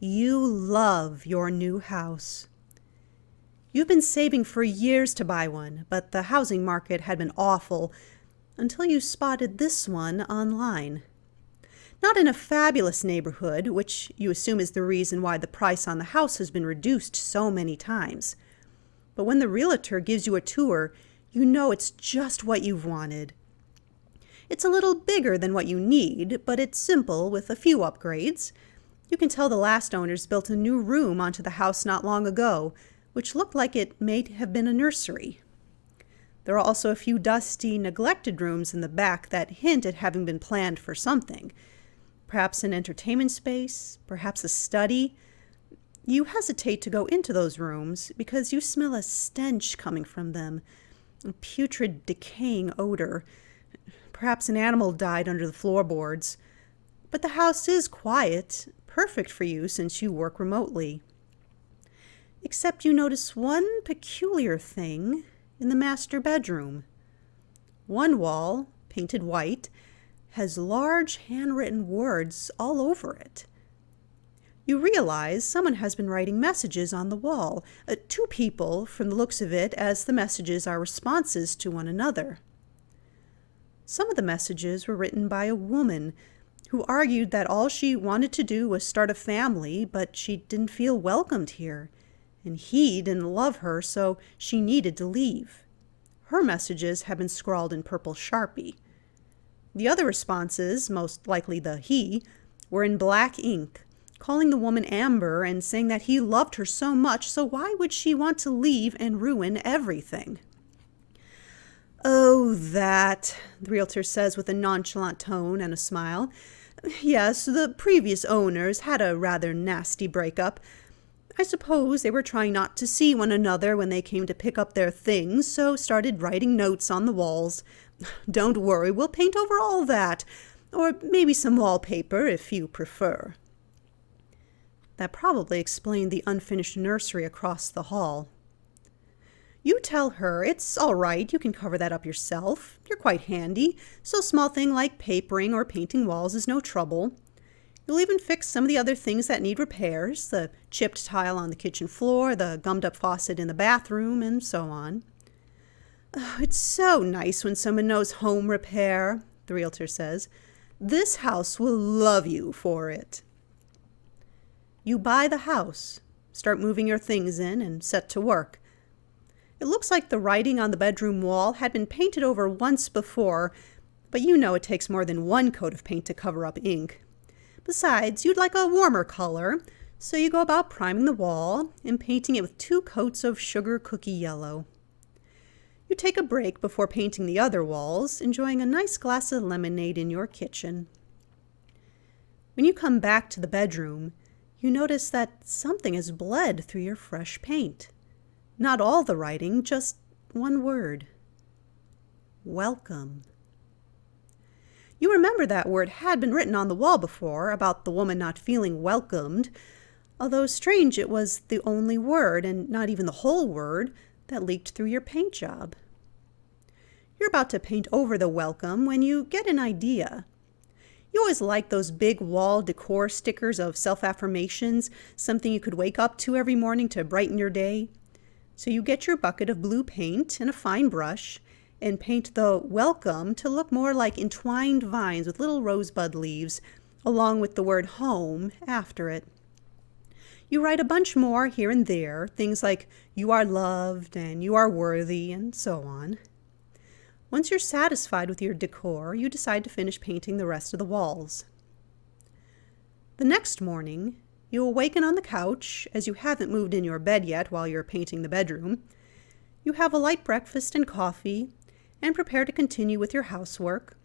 You love your new house. You've been saving for years to buy one, but the housing market had been awful until you spotted this one online. Not in a fabulous neighborhood, which you assume is the reason why the price on the house has been reduced so many times. But when the realtor gives you a tour, you know it's just what you've wanted. It's a little bigger than what you need, but it's simple with a few upgrades. You can tell the last owners built a new room onto the house not long ago, which looked like it may have been a nursery. There are also a few dusty, neglected rooms in the back that hint at having been planned for something. Perhaps an entertainment space, perhaps a study. You hesitate to go into those rooms because you smell a stench coming from them, a putrid, decaying odor. Perhaps an animal died under the floorboards. But the house is quiet, perfect for you since you work remotely. Except you notice one peculiar thing in the master bedroom. One wall, painted white, has large handwritten words all over it. You realize someone has been writing messages on the wall, two people from the looks of it, as the messages are responses to one another. Some of the messages were written by a woman who argued that all she wanted to do was start a family, but she didn't feel welcomed here, and he didn't love her, so she needed to leave. Her messages have been scrawled in purple Sharpie. The other responses, most likely the he, were in black ink, calling the woman Amber and saying that he loved her so much, so why would she want to leave and ruin everything? "Oh, that," the realtor says with a nonchalant tone and a smile. "Yes, the previous owners had a rather nasty breakup. I suppose they were trying not to see one another when they came to pick up their things, so started writing notes on the walls. Don't worry, we'll paint over all that, or maybe some wallpaper if you prefer." That probably explained the unfinished nursery across the hall. You tell her it's all right, you can cover that up yourself. You're quite handy, so a small thing like papering or painting walls is no trouble. You'll even fix some of the other things that need repairs, the chipped tile on the kitchen floor, the gummed-up faucet in the bathroom, and so on. "Oh, it's so nice when someone knows home repair," the realtor says. "This house will love you for it." You buy the house, start moving your things in, and set to work. It looks like the writing on the bedroom wall had been painted over once before, but you know it takes more than one coat of paint to cover up ink. Besides, you'd like a warmer color, so you go about priming the wall and painting it with 2 coats of sugar cookie yellow. You take a break before painting the other walls, enjoying a nice glass of lemonade in your kitchen. When you come back to the bedroom, you notice that something has bled through your fresh paint. Not all the writing, just one word. Welcome. You remember that word had been written on the wall before, about the woman not feeling welcomed, although strange it was the only word, and not even the whole word, that leaked through your paint job. You're about to paint over the welcome when you get an idea. You always liked those big wall decor stickers of self-affirmations, something you could wake up to every morning to brighten your day. So you get your bucket of blue paint and a fine brush and paint the welcome to look more like entwined vines with little rosebud leaves, along with the word home after it. You write a bunch more here and there, things like you are loved and you are worthy and so on. Once you're satisfied with your decor, you decide to finish painting the rest of the walls. The next morning, you awaken on the couch, as you haven't moved in your bed yet while you're painting the bedroom. You have a light breakfast and coffee, and prepare to continue with your housework.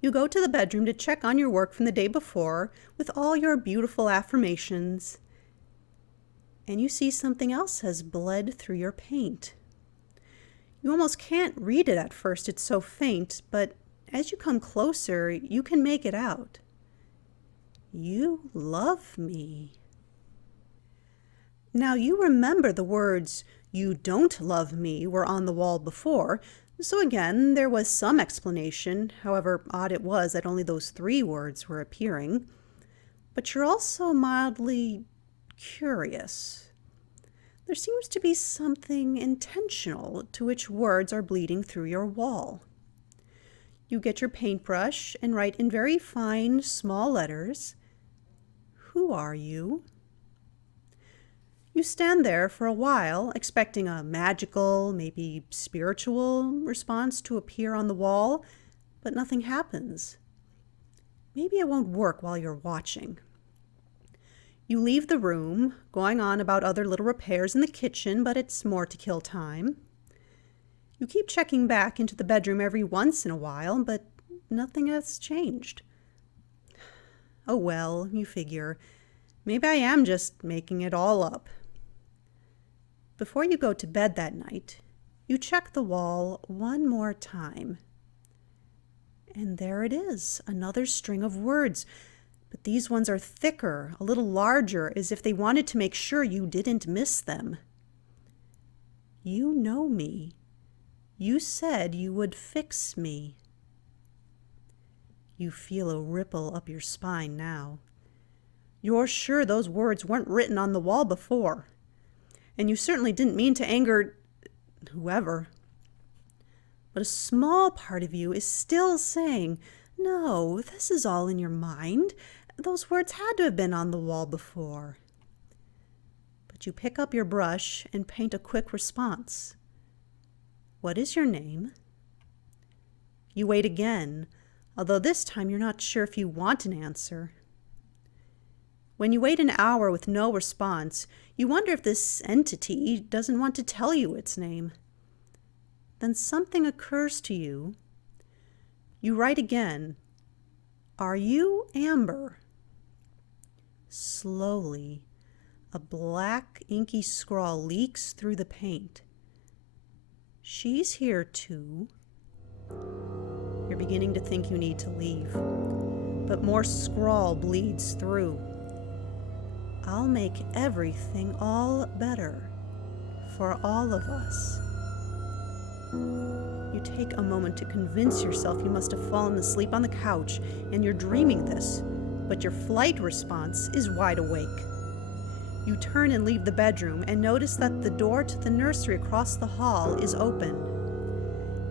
You go to the bedroom to check on your work from the day before with all your beautiful affirmations, and you see something else has bled through your paint. You almost can't read it at first, it's so faint, but as you come closer, you can make it out. You love me. Now you remember the words, "You don't love me," were on the wall before, so again, there was some explanation, however odd it was that only those 3 words were appearing. But you're also mildly curious. There seems to be something intentional to which words are bleeding through your wall. You get your paintbrush and write in very fine, small letters, "Who are you?" You stand there for a while, expecting a magical, maybe spiritual response to appear on the wall, but nothing happens. Maybe it won't work while you're watching. You leave the room, going on about other little repairs in the kitchen, but it's more to kill time. You keep checking back into the bedroom every once in a while, but nothing has changed. Oh well, you figure, maybe I am just making it all up. Before you go to bed that night, you check the wall one more time. And there it is, another string of words. But these ones are thicker, a little larger, as if they wanted to make sure you didn't miss them. You know me. You said you would fix me. You feel a ripple up your spine now. You're sure those words weren't written on the wall before. And you certainly didn't mean to anger whoever. But a small part of you is still saying, "No, this is all in your mind. Those words had to have been on the wall before." But you pick up your brush and paint a quick response. "What is your name?" You wait again, although this time you're not sure if you want an answer. When you wait an hour with no response, you wonder if this entity doesn't want to tell you its name. Then something occurs to you. You write again, "Are you Amber?" Slowly, a black, inky scrawl leaks through the paint. "She's here too." You're beginning to think you need to leave, but more scrawl bleeds through. "I'll make everything all better for all of us." You take a moment to convince yourself you must have fallen asleep on the couch and you're dreaming this, but your flight response is wide awake. You turn and leave the bedroom and notice that the door to the nursery across the hall is open.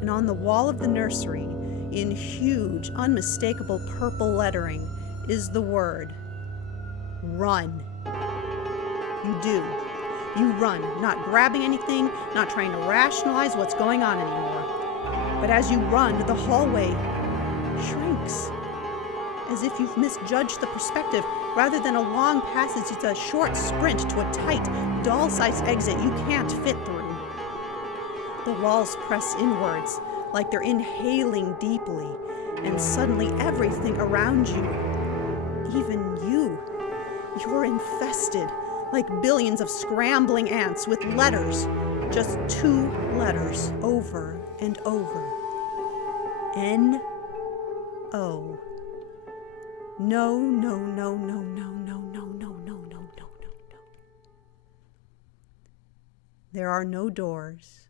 And on the wall of the nursery, in huge, unmistakable purple lettering, is the word, "Run." You do. You run, not grabbing anything, not trying to rationalize what's going on anymore. But as you run, the hallway shrinks, as if you've misjudged the perspective. Rather than a long passage, it's a short sprint to a tight, doll-sized exit you can't fit through. The walls press inwards, like they're inhaling deeply, and suddenly everything around you, even you're infested, like billions of scrambling ants with letters, just 2 letters over and over. N-O. No, no, no, no, no, no, no, no, no, no, no, no, no. There are no doors.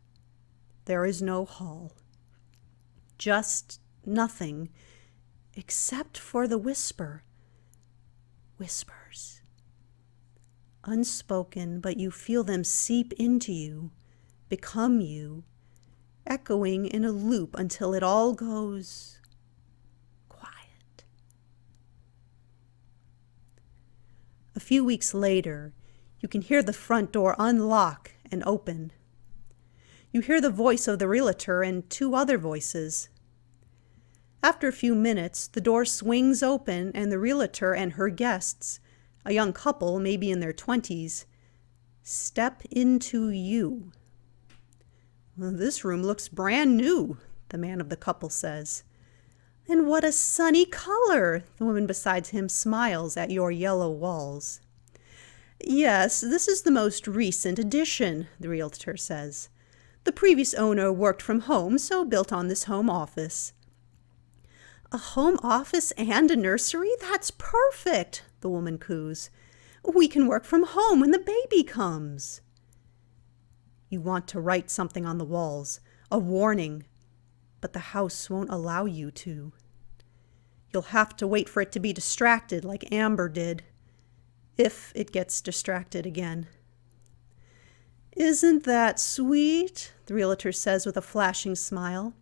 There is no hall. Just nothing, except for the whisper. Whispers. Unspoken, but you feel them seep into you, become you, echoing in a loop until it all goes quiet. A few weeks later, you can hear the front door unlock and open. You hear the voice of the realtor and 2 other voices. After a few minutes, the door swings open and the realtor and her guests, a young couple, maybe in their 20s, step into you. "Well, this room looks brand new," the man of the couple says. And what a sunny color! The woman beside him smiles at your yellow walls. Yes, this is the most recent addition, the realtor says. The previous owner worked from home, so built on this home office. A home office and a nursery? That's perfect, the woman coos. We can work from home when the baby comes. You want to write something on the walls, a warning, but the house won't allow you to. You'll have to wait for it to be distracted like Amber did, if it gets distracted again. Isn't that sweet? The realtor says with a flashing smile.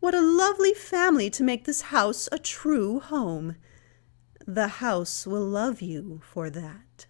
What a lovely family to make this house a true home. The house will love you for that.